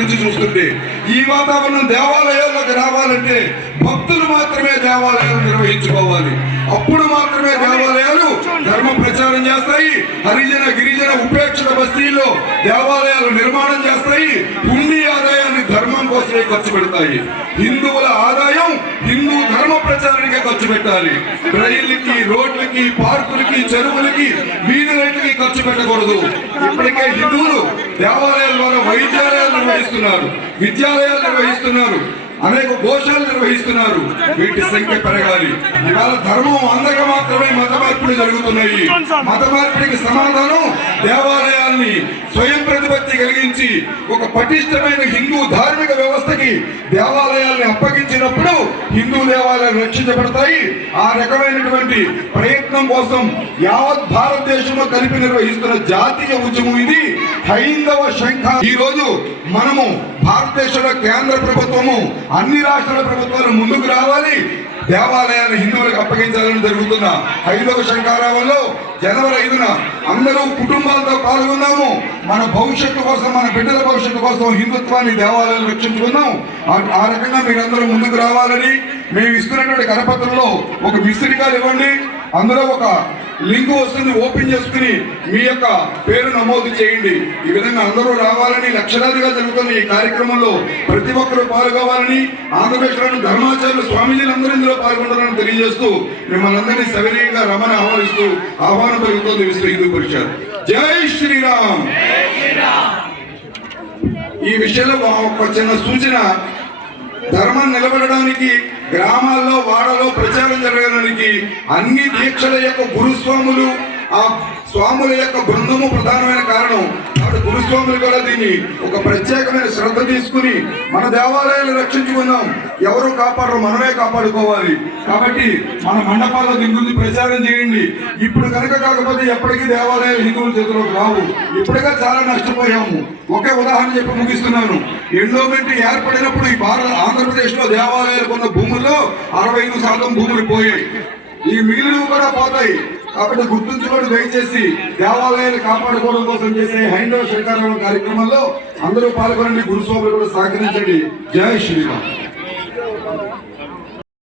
నుంచి చూస్తుంటే ఈ వాతావరణం దేవాలయాల్లోకి రావాలంటే భక్తులు మాత్రమే దేవాలయాలు నిర్వహించుకోవాలి. అప్పుడు మాత్రమే దేవాలయాలు ధర్మ ప్రచారం చేస్తాయి. హరిజన గిరిజన ఉపేక్షణ బస్తీల్లో దేవాలయాలు నిర్మాణం చేస్తాయి. హుండీ ఆదాయాన్ని ధర్మం కోసమే ఖర్చు పెడతాయి. హిందువుల ఆదాయం హిందూ ధర్మ ప్రచారానికే ఖర్చు పెట్టాలి. రైళ్ళకి రోడ్లకి పార్కులకి చెరువులకి వీధి లైట్లకి ఖర్చు పెట్టకూడదు. ఇప్పటికే హిందువులు దేవాలయాల ద్వారా వైద్యాలయాలు నిర్వహిస్తున్నారు విద్యాలయాలు నిర్వహిస్తున్నారు అనేక ఘోషాలు నిర్వహిస్తున్నారు. వీటి సంఖ్య పెరగాలి. ఇవాళ ధర్మం అందక మాత్రమే మత మార్పులు జరుగుతున్నాయి. మత మార్పిడికి సమాధానం దేవాలయాల్ని స్వయం కలిగించి ఒక పటిష్టమైన హిందూ ధార్మిక వ్యవస్థకి దేవాలయాల్ని అప్పగించినప్పుడు హిందూ దేవాలయాలు రక్షించబడతాయి. ఆ రకమైనటువంటి ప్రయత్నం కోసం యావత్ భారతదేశంలో కలిపి నిర్వహిస్తున్న జాతీయ ఉద్యమం ఇది. హైందవ శంఖ. ఈ రోజు మనము భారతదేశంలో కేంద్ర ప్రభుత్వము అన్ని రాష్ట్రాల ప్రభుత్వాలు ముందుకు రావాలి. దేవాలయాన్ని హిందువులకు అప్పగించాలని జరుగుతున్న ఐదవ శంకారావంలో జనవరి ఐదున అందరూ కుటుంబాలతో పాల్గొన్నాము. మన భవిష్యత్తు కోసం మన బిడ్డల భవిష్యత్తు కోసం హిందుత్వాన్ని దేవాలయాలు రక్షించుకుందాం ఆ- రకంగా మీరందరూ ముందుకు రావాలని మేము ఇస్తున్నటువంటి కరపత్రంలో ఒక మిస్త్రికాలు ఇవ్వండి. అందులో ఒక లింక్ వస్తుంది ఓపెన్ చేసుకుని మీ యొక్క పేరు నమోదు చేయండి. ఈ విధంగా అందరూ రావాలని లక్షలాదిగా జరుగుతున్న ఈ కార్యక్రమంలో. ప్రతి ఒక్కరూ పాల్గొవాలని ఆంధ్రప్రదేశ్లోని ధర్మాచార్యులు స్వామీజీలందరూ ఇందులో పాల్గొంటారని తెలియజేస్తూ మిమ్మల్ని అందరినీ సవినీయంగా రమణ ఆహ్వానిస్తూ ఆహ్వానం పెరుగుతోంది విశ్వ హిందూ పరిషత్. జై శ్రీరామ్! ఈ విషయంలో ఒక చిన్న సూచన ధర్మం నిలబడడానికి గ్రామాల్లో వాడలో ప్రచారం జరగడానికి అన్ని దీక్షల యొక్క గురుస్వాములు ఆ స్వాముల యొక్క బృందము ప్రధానమైన కారణం. కాబట్టి గురుస్వాములు కూడా దీన్ని ఒక ప్రత్యేకమైన శ్రద్ధ తీసుకుని మన దేవాలయాలు రక్షించుకుందాం. ఎవరు కాపాడరు మనమే కాపాడుకోవాలి. కాబట్టి మన మండపాల్లో దీని ప్రచారం చేయండి. ఇప్పుడు కనుక కాకపోతే ఎప్పటికీ దేవాలయాలు హిందువుల చేతిలోకి రావు. ఇప్పటికే చాలా నష్టపోయాము. ఒకే ఉదాహరణ చెప్పి ముగిస్తున్నాను. ఎండోమెంట్ ఏర్పడినప్పుడు ఈ భారత ఆంధ్రప్రదేశ్లో దేవాలయాలకు ఉన్న భూముల్లో అరవై ఐదు శాతం భూములు పోయాయి. ఈ మిగిలినవి కూడా పోతాయి. కాబట్టి గుర్తుంచుకోండి దయచేసి దేవాలయాలు కాపాడుకోవడం కోసం చేసే హైందవ శంకరరావు కార్యక్రమంలో అందరూ పాల్గొనండి గురుస్వామి కూడా సహకరించండి. జై శ్రీరామ్. Oh,